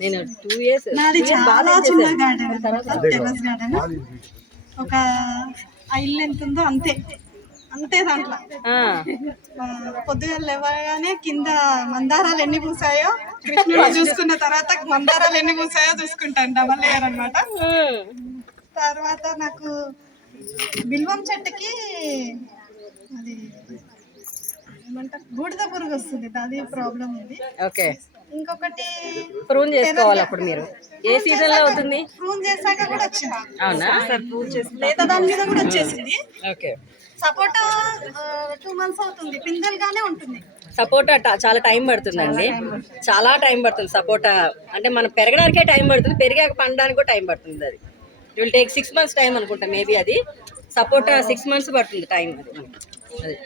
నేను two years నాది చాలా చిన్న గార్డెన్ టెర్రస్ గార్డెన్. ఒక ఇల్లు ఎంత ఉందో అంతే. అంతే దాంట్లో. ఆ, పొద్దుగా లేవగానే కింద మందారాలు ఎన్ని పూసాయో కృష్ణుడు చూసుకున్న తర్వాత మందారాలు ఎన్ని పూసాయో చూసుకుంటాను డబల్ లేయర్ అనమాట తర్వాత నాకు బిల్వం చెట్టుకి అది ఏమంటారు? బూడిద పురుగు వస్తుంది అది ప్రాబ్లం ఉంది. ఓకే. ఇంకొకటి ప్రూన్ చేసుకోవాలి అప్పుడు మీరు. ఏ సీజన్లో అవుతుంది? ప్రూన్ చేశాక కూడా వచ్చింది. అవునా? లేత దాని మీద కూడా వచ్చేసింది. ఓకే. సపోటా టూ మంత్స్ అవుతుంది. ఉంటుంది. సపోటా చాలా టైం పడుతుందండి. చాలా టైం పడుతుంది. సపోటా. అంటే మనం పెరగడానికే టైం పడుతుంది పెరిగాక పండడానికి కూడా టైం పడుతుంది అది. Will take six months time అనుకుంటా మేబీ అది. సపోటా సిక్స్ మంత్స్ పడుతుంది టైం అది.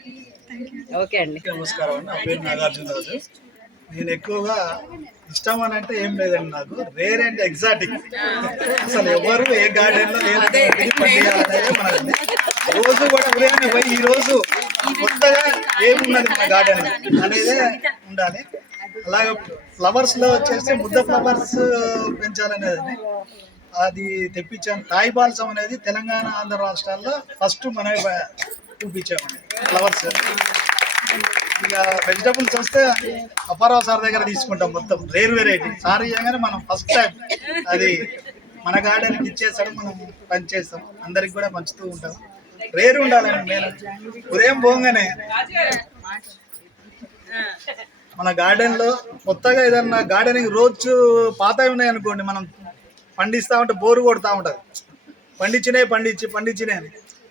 ఓకే అండి. నమస్కారం అండి. నా పేరు నాగార్జునరాజు నేను ఎక్కువగా ఇష్టం అని అంటే ఏం లేదండి నాకు. Rare and exotic. అసలు ఎవరు ఏ గార్డెన్లో రోజు కూడా ఉదయాన్నే పోయి ఈ రోజు కొత్తగా ఏమున్నది మన గార్డెన్ అనేది ఉండాలి. అలాగే ఫ్లవర్స్లో వచ్చేసి ముద్ద ఫ్లవర్స్ పెంచాలనేది అది తెప్పించాను. తాయి బాల్సం అనేది తెలంగాణ ఆంధ్ర రాష్ట్రాల్లో ఫస్ట్ మనమే చూపించామండి. ఫ్లవర్స్. ఇక వెజిటబుల్స్ వస్తే అపారావు సార్ దగ్గర తీసుకుంటాం మొత్తం. రేర్ వెరైటీ సార్ ఇవ్వగానే మనం ఫస్ట్ టైం అది మన గార్డెన్కి ఇచ్చేసాడు మనం పనిచేస్తాం అందరికి కూడా పంచుతూ ఉంటాం. రేర్ ఉండాలండి నేను ఉదయం పోగానే మన గార్డెన్లో కొత్తగా ఏదన్నా గార్డెనింగ్ రోజు పాతవి ఉన్నాయి అనుకోండి మనం పండిస్తా ఉంటే బోరు కొడుతూ ఉంటుంది. పండించినాయి పండించి పండించినాయి అని.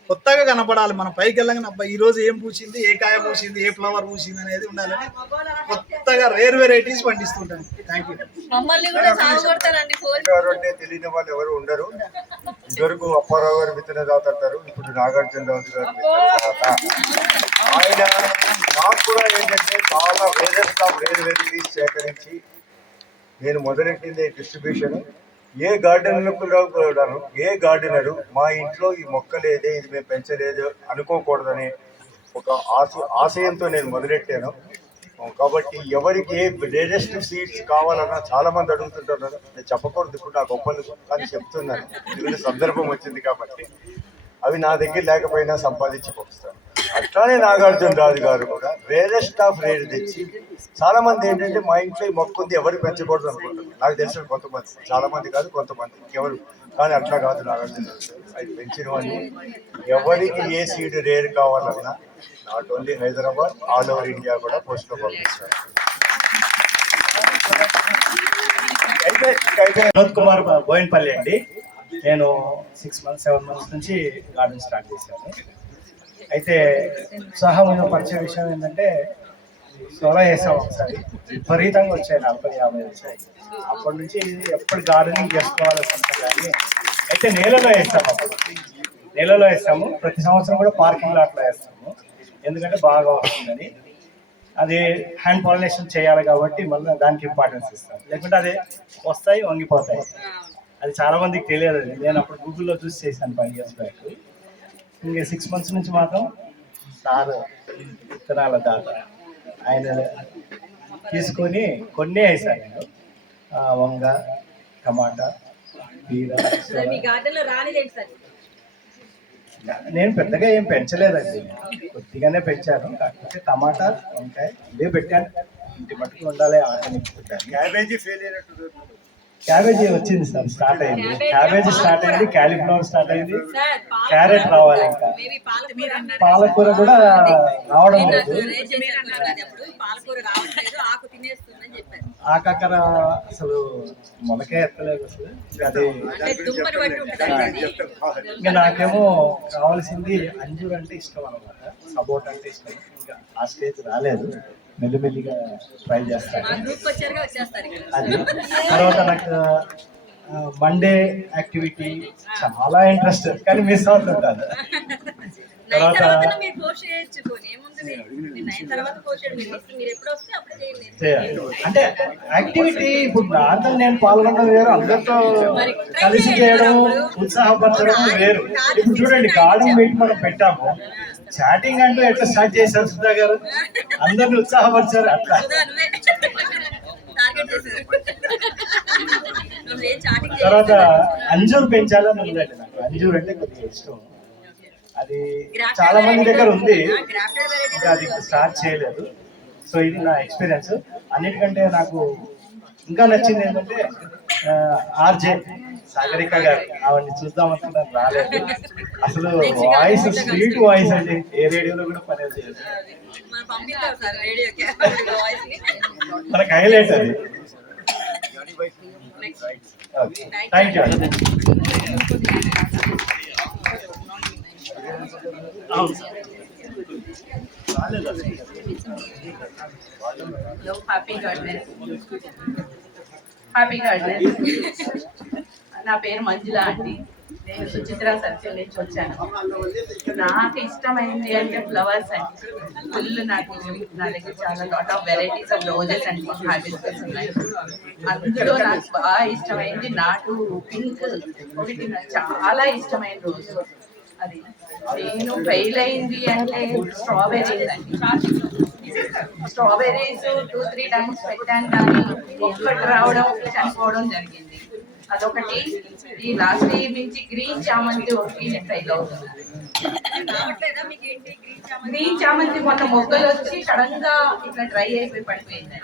కొత్తగా కనపడాలి. మనం పైకి వెళ్ళగానే అబ్బా ఈ రోజు ఏం పూసింది? ఏ కాయ పూసింది? ఏ ఫ్లవర్ పూసింది అనేది ఉండాలని కొత్తగా రేర్ వెరైటీస్ పండిస్తుంటాను. థ్యాంక్ యూ తెలియని వాళ్ళు ఎవరు ఉండరు. ఇదివరకు అప్పారావు గారు విత్తన దాతారు ఇప్పుడు నాగార్జున రాజు గారు ఆయన నాకు కూడా ఏంటంటే చాలా వేరియస్ ఆఫ్ రేర్ వెరైటీస్ సేకరించి నేను మొదలెట్టింది డిస్ట్రిబ్యూషన్ ఏ గార్డెన్ కూడాను ఏ గార్డెనరు మా ఇంట్లో ఈ మొక్కలేదే ఇది మేము పెంచలేదు అనుకోకూడదని ఒక ఆశ ఆశయంతో నేను మొదలెట్టాను. కాబట్టి ఎవరికి ఏ లేటెస్ట్ సీడ్స్ కావాలన్నా చాలా మంది అడుగుతుంటున్నారు నేను చెప్పకూడదు ఇప్పుడు నా గొప్పలు కానీ చెప్తున్నాను. ఎందుకంటే సందర్భం వచ్చింది కాబట్టి అవి నా దగ్గర లేకపోయినా సంపాదించి పంపిస్తాను. అట్లానే నాగార్జున రాజు గారు కూడా వేరే స్టాఫ్ రేర్ తెచ్చి చాలా మంది ఏంటంటే మా ఇంట్లో ఈ మొక్క ఉంది ఎవరు పెంచకూడదు అనుకుంటారు నాకు తెలిసిన కొంతమంది చాలా మంది కాదు కొంతమంది ఎవరు. కానీ అట్లా కాదు నాగార్జున రాజు పెంచిన అది పెంచినవన్నీ ఎవరికి ఏ సీడ్ రేర్ కావాలన్నా not only Hyderabad all over India కూడా పోస్ట్లో పంపిస్తారు. అయితే అయితే వినోద్ కుమార్ బోయినపల్లి అండి. నేను సిక్స్ మంత్స్ సెవెన్ మంత్స్ నుంచి గార్డెన్ స్టార్ట్ చేశాను. అయితే ఉత్సాహమైన పరిచయ విషయం ఏంటంటే సోలా వేసాం ఒకసారి. విపరీతంగా వచ్చాయి నలభై యాభై వచ్చాయి. అప్పటి నుంచి ఎప్పుడు గార్డెనింగ్ చేసుకోవాలి కానీ అయితే నేలలో వేస్తాం అప్పుడు. నేలలో వేస్తాము ప్రతి సంవత్సరం కూడా పార్కింగ్ లాట్లో వేస్తాము. ఎందుకంటే బాగా వస్తుందని. అది హ్యాండ్ పాలినేషన్ చేయాలి కాబట్టి మళ్ళీ దానికి ఇంపార్టెన్స్ ఇస్తాం. లేకుంటే అదే వస్తాయి వంగిపోతాయి. అది చాలా మందికి తెలియదు అది. నేను అప్పుడు గూగుల్లో చూసి చేశాను ఫైవ్ ఇయర్స్ బ్యాక్ ఇంకా సిక్స్ మంత్స్ నుంచి మాత్రం సార్ విత్తనాల దాత ఆయన తీసుకొని కొన్ని వేసాను నేను ఆ, వంగ టమాటా బీర సోర. మీ గార్డెన్లో రానిదేంటి సార్? నేను పెద్దగా ఏం పెంచలేదండి. కొద్దిగానే పెంచాను. కాకపోతే టమాటా వంకాయ ఇవే పెట్టాను. ఇంటి మట్టుకు ఉండాలి. ఆర్గానిక్ పెట్టాను. క్యాబేజీ ఫెయిల్ అయినట్టు క్యాబేజీ వచ్చింది సార్ స్టార్ట్ అయింది. క్యాబేజీ స్టార్ట్ అయింది క్యాలీఫ్లవర్ స్టార్ట్ అయింది. సార్ క్యారెట్ రావాలి ఇంకా. పాలకూర కూడా రావడం లేదు. రేట్ చేసి అన్నారు అది అప్పుడు పాలకూర రావట్లేదు ఆకు తినేస్తుందని చెప్పారు. ఆకాకర అసలు మొలకే ఎత్తలేదు అసలు. అది. ఇంకా నాకేమో కావాల్సింది అంజూర్ అంటే ఇష్టం అనమాట సపోర్ట్ అంటే ఇష్టం. ఇంకా ఆ స్టేజ్ రాలేదు. మెల్లిమెల్లిగా ట్రై చేస్తాను అది. తర్వాత నాకు మండే యాక్టివిటీ చాలా ఇంట్రెస్ట్ కానీ మిస్ అవుతుంటాను నైన్ తర్వాత అంటే యాక్టివిటీ ఇప్పుడు దాంట్లో నేను పాల్గొనడం వేరు అందరితో కలిసి చేయడం ఉత్సాహపరచడం వేరు. ఇప్పుడు చూడండి గార్డెన్ మీట్ మనం పెట్టాము. చాటింగ్ అంటూ ఎట్లా స్టార్ట్ చేశారు సుధా గారు? అందరిని ఉత్సాహపరిచారు అట్లా. తర్వాత అంజూర్ పెంచాలని ఉందండి నాకు అంజూర్ అంటే కొద్దిగా ఇష్టం. అది చాలా మంది దగ్గర ఉంది. ఇంకా అది స్టార్ట్ చేయలేదు. సో ఇది నా ఎక్స్పీరియన్స్ అన్నిటికంటే నాకు ఇంకా నచ్చింది ఏంటంటే ఆర్జే. సాగరిక గారు. ఆవిడని చూద్దాం అనుకుంటాను రాలేదు. అసలు వాయిస్ స్వీట్ వాయిస్ అండి ఏ రేడియోలో కూడా పని చేయదు మనకు హైలైట్ అది. Thank you happy garden happy garden నా పేరు మంజుల అండి. నేను సుచిత్ర సర్కిల్ నుంచి వచ్చాను. నాకు ఇష్టమైంది అంటే ఫ్లవర్స్ అండి. ఫుల్ నాకు నా దగ్గర చాలా lot of varieties of roses అండి హ్యాబిట్స్ ఉన్నాయి. అందులో నాకు బాగా ఇష్టమైంది నాటు పింక్. ఒకటి నాకు చాలా ఇష్టమైన రోజు అది నేను ఫెయిల్ అయింది అంటే స్ట్రాబెర్రీస్ అండి. స్ట్రాబెర్రీస్ టూ త్రీ టైమ్స్ పెట్టాను కానీ ఒక్కటి రావడం ఒకటి చనిపోవడం జరిగింది. అదొకటి. ఈ లాస్ట్ నుంచి గ్రీన్ చామంతి ఒకటి ఫెయిల్ అవుతున్నాను గ్రీన్ చామంతి? మొన్న మొగ్గలు వచ్చి సడన్గా ఇట్లా డ్రై అయిపోయి పడిపోయింది.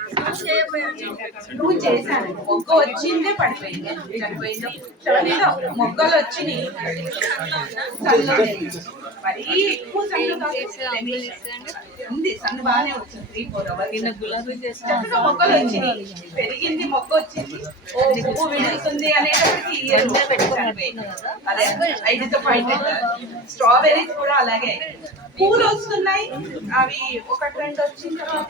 నువ్వు చేశాను. మొగ్గ వచ్చిందే పడిపోయింది. చనిపోయింది? సడన్గా మొగ్గలు వచ్చినాయి. మరీ ఎక్కువ. ఉంది. సన్ను బాగానే వచ్చింది. Three four hours. చక్కగా మొక్కలు వచ్చినాయి. పెరిగింది మొక్క వచ్చింది. ఓ పువ్వు విడుతుంది అనేటప్పటికి ఇయర్ పెట్టుకుని అదే ఐదు పాయింట్ స్ట్రాబెర్రీస్ కూడా అలాగే పూలు వస్తున్నాయి అవి ఒకటి రెండు వచ్చిన తర్వాత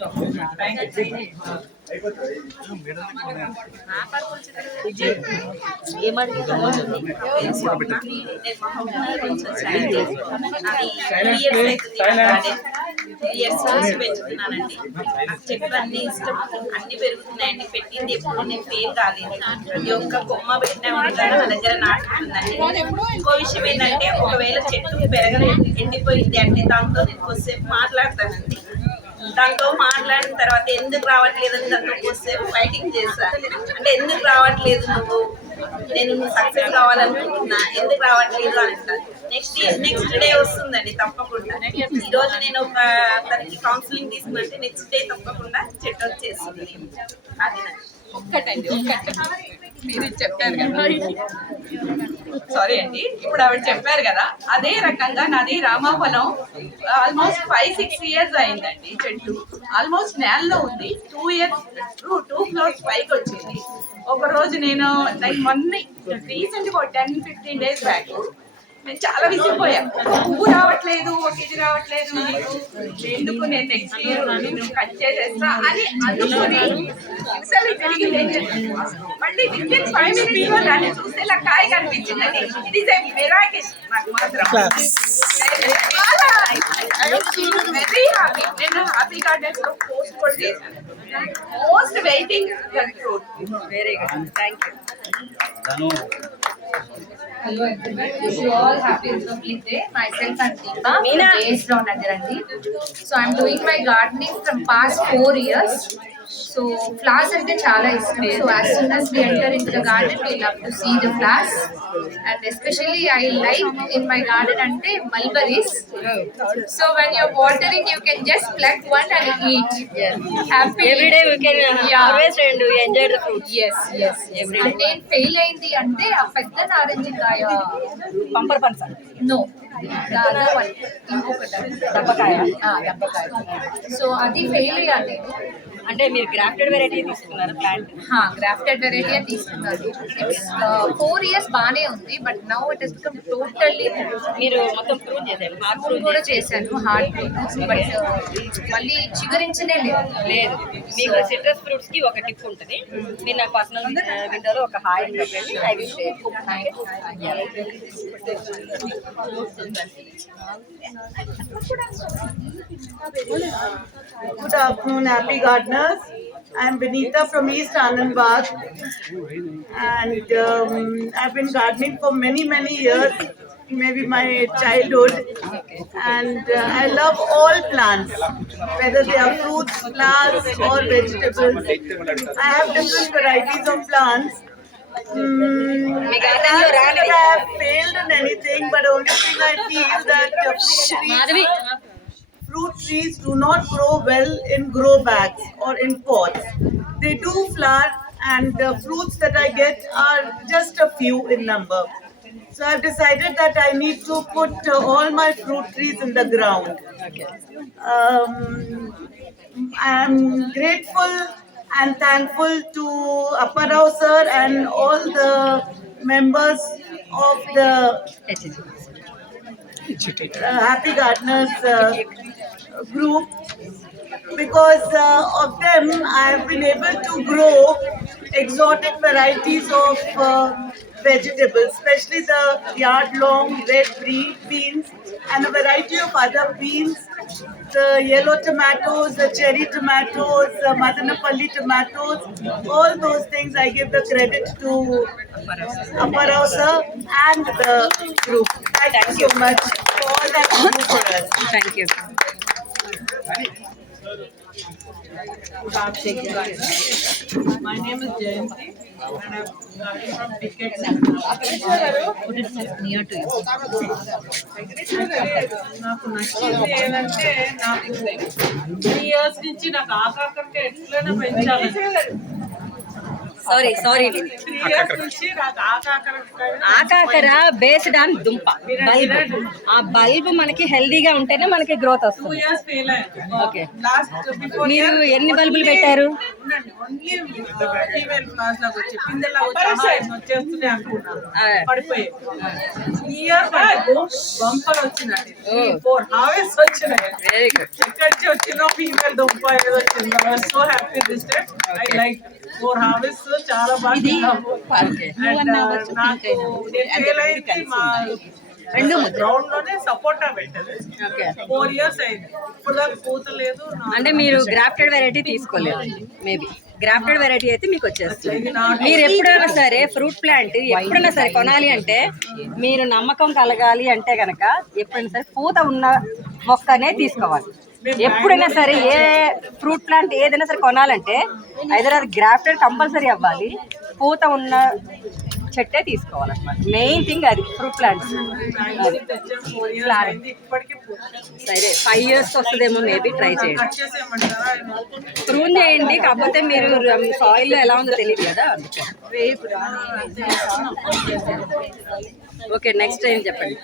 అవుతామండి పెంచుతున్నానండి నాకు చెట్లు అన్ని ఇష్టం అన్ని పెరుగుతున్నాయండి పెట్టింది ఎప్పుడు నేను ఫెయిల్ కాలేదు ఈ యొక్క కొమ్మ పెట్టినా కూడా నా దగ్గర నాటుతుందండి ఇంకో విషయం ఏంటంటే ఒకవేళ చెట్టు పెరగలేదు ఎండిపోయింది అంటే దాంతో నేను కొద్దిసేపు మాట్లాడతానండి. దాంతో మాట్లాడిన తర్వాత ఎందుకు రావట్లేదు అని దాంతో కొద్దిసేపు ఫైటింగ్ చేశాను అంటే ఎందుకు రావట్లేదు నువ్వు? నేను సక్సెస్ కావాలనుకుంటున్నా. ఎందుకు రావట్లేదు అని నెక్స్ట్ నెక్స్ట్ డే వస్తుందండి తప్పకుండా. ఈ రోజు నేను ఒక తనకి కౌన్సిలింగ్ తీసుకుంటే నెక్స్ట్ డే తప్పకుండా చెట్టు వచ్చేస్తుంది అది ఒక్కటండి ఒక్కటే. మీరు చెప్పారు కదా. సారీ అండి. ఇప్పుడు ఆవిడ చెప్పారు కదా అదే రకంగా నాది రామాఫలం ఆల్మోస్ట్ ఫైవ్ సిక్స్ ఇయర్స్ అయిందండి చెట్టు. ఆల్మోస్ట్ నేలలో ఉంది. Two years two two floors పైకి వచ్చింది. ఒక రోజు నేను లైక్ మొన్న రీసెంట్గా ఒక టెన్ ఫిఫ్టీన్ డేస్ బ్యాక్ నేను చాలా విసిగిపోయా ఒక పువ్వు రావట్లేదు ఒక ఇది రావట్లేదు ఎందుకు నేను నెక్స్ట్ ఇయర్ నేను కట్ చేసేస్తా అని అనుకుని అసలు తిరిగి మళ్ళీ విత్ ఇన్ ఫైవ్ మినిట్స్లో దాన్ని చూస్తే ఇలా కాయ కనిపించిందండి ఇట్ ఈస్ ఏ మిరాకిల్ నాకు మాత్రం. వెరీ హ్యాపీ నేను హ్యాపీ గార్డెన్స్లో పోస్ట్ కూడా చేశాను. Most waiting very good thank you Hello everyone. Wish you all happy Republic Day. Myself and Deepa, based on Nagarandi. So I'm doing my gardening from past four years. So flowers అంటే చాలా ఇష్టం. So as soon as we enter in the garden we love to see the flowers and especially I like in my garden అంటే mulberries so when you're watering you can just pluck one and eat happy everyday fail అయింది అంటే ఆ పెద్ద నారింజ కాయ bumper పంచ no ఇంకొకటి. So అది ఫెయిల్ అయ్యా అంటే మీరు గ్రాఫ్టెడ్ వెరైటీ తీసుకున్నారు ప్లాంట్ గ్రాఫ్టెడ్ వెరైటీ తీసుకున్నారు. ఫోర్ ఇయర్స్ బాగానే ఉంది but now it is become totally మీరు మొత్తం ప్రూవ్ చేశారు హార్ట్ ప్రూవ్ కూడా చేశాను హార్డ్ బట్ మళ్ళీ చిగురించనే లేదు. లేదు. మీకు సిట్రస్ ఫ్రూట్స్కి ఒక టిప్ ఉంటుంది. మీరు నాకు పర్సనల్ విండోలో ఒక హాయ్ పెట్టండి I will share Good afternoon, happy I'm Benita from East Anandbagh, and um, I've been gardening for many, many years, maybe my childhood. And uh, I love all plants, whether they are fruits, flowers, or vegetables. I have different varieties of plants. Mm, I have failed in anything, but only thing I feel that uh, fruit trees do not grow well in grow bags or in pots. They do flower and the fruits that I get are just a few in number. So I've decided that I need to put uh, all my fruit trees in the ground. Um, I'm grateful and thankful to Upper House sir and all the members of the uh, Happy Gardeners uh, group because uh, of them I have been able to grow exotic varieties of uh, vegetables, especially the yard long red green beans and a variety of other beans, the yellow tomatoes, the cherry tomatoes, the madanapalli tomatoes, all those things I give the credit to Aparausa and the group. Thank, Thank you so much for all that you do for us. Thank you. My name is Jayanti and I'm coming from Picket Center. నాకు నచ్చింది ఏంటంటే నాకు three years నుంచి నాకు ఆకాకంటే ఎట్లైనా పెంచాలి sorry sorry ఆకాకర. బేస్డ్ ఆన్ దుంప బల్బ్. ఆ బల్బ్ మనకి హెల్దీగా ఉంటేనే మనకి గ్రోత్ వస్తుంది. మీరు ఎన్ని బల్బులు పెట్టారు? వెరీ గుడ్ ఎక్కడి వచ్చిందో ఫీమేల్ దుంప ఏదో వచ్చిందో. So happy this I like for harvest చాలా బాగా తిన్నాము. ఓకే And, uh, నాకు రెండు గ్రౌండ్లోనే సపోర్టా పెట్టేది ఓకే ఫోర్ ఇయర్స్ అయింది. ఇప్పుడు దాకా పూత లేదు నా- అంటే మీరు గ్రాఫ్టెడ్ వెరైటీ తీసుకోలేదు. మేబీ గ్రాఫ్టెడ్ వెరైటీ అయితే మీకు వచ్చేస్తుంది. మీరు ఎప్పుడైనా సరే ఫ్రూట్ ప్లాంట్ ఎప్పుడైనా సరే కొనాలి అంటే మీరు నమ్మకం కలగాలి అంటే గనక ఎప్పుడైనా సరే పూత ఉన్న మొక్కనే తీసుకోవాలి. ఎప్పుడైనా సరే ఏ ఫ్రూట్ ప్లాంట్ ఏదైనా సరే కొనాలంటే ఐదర్ అది గ్రాఫ్టెడ్ కంపల్సరీ అవ్వాలి. పూత ఉన్న చెట్టే తీసుకోవాలన్నమాట. మెయిన్ థింగ్ అది ఫ్రూట్ ప్లాంట్స్. సరే ఫైవ్ ఇయర్స్ వస్తుందేమో మేబీ ట్రై చేయండి. ప్రూన్ చేయండి కాకపోతే మీరు సాయిల్ ఎలా ఉందో తెలియదు కదా ఓకే నెక్స్ట్ టైం చెప్పండి.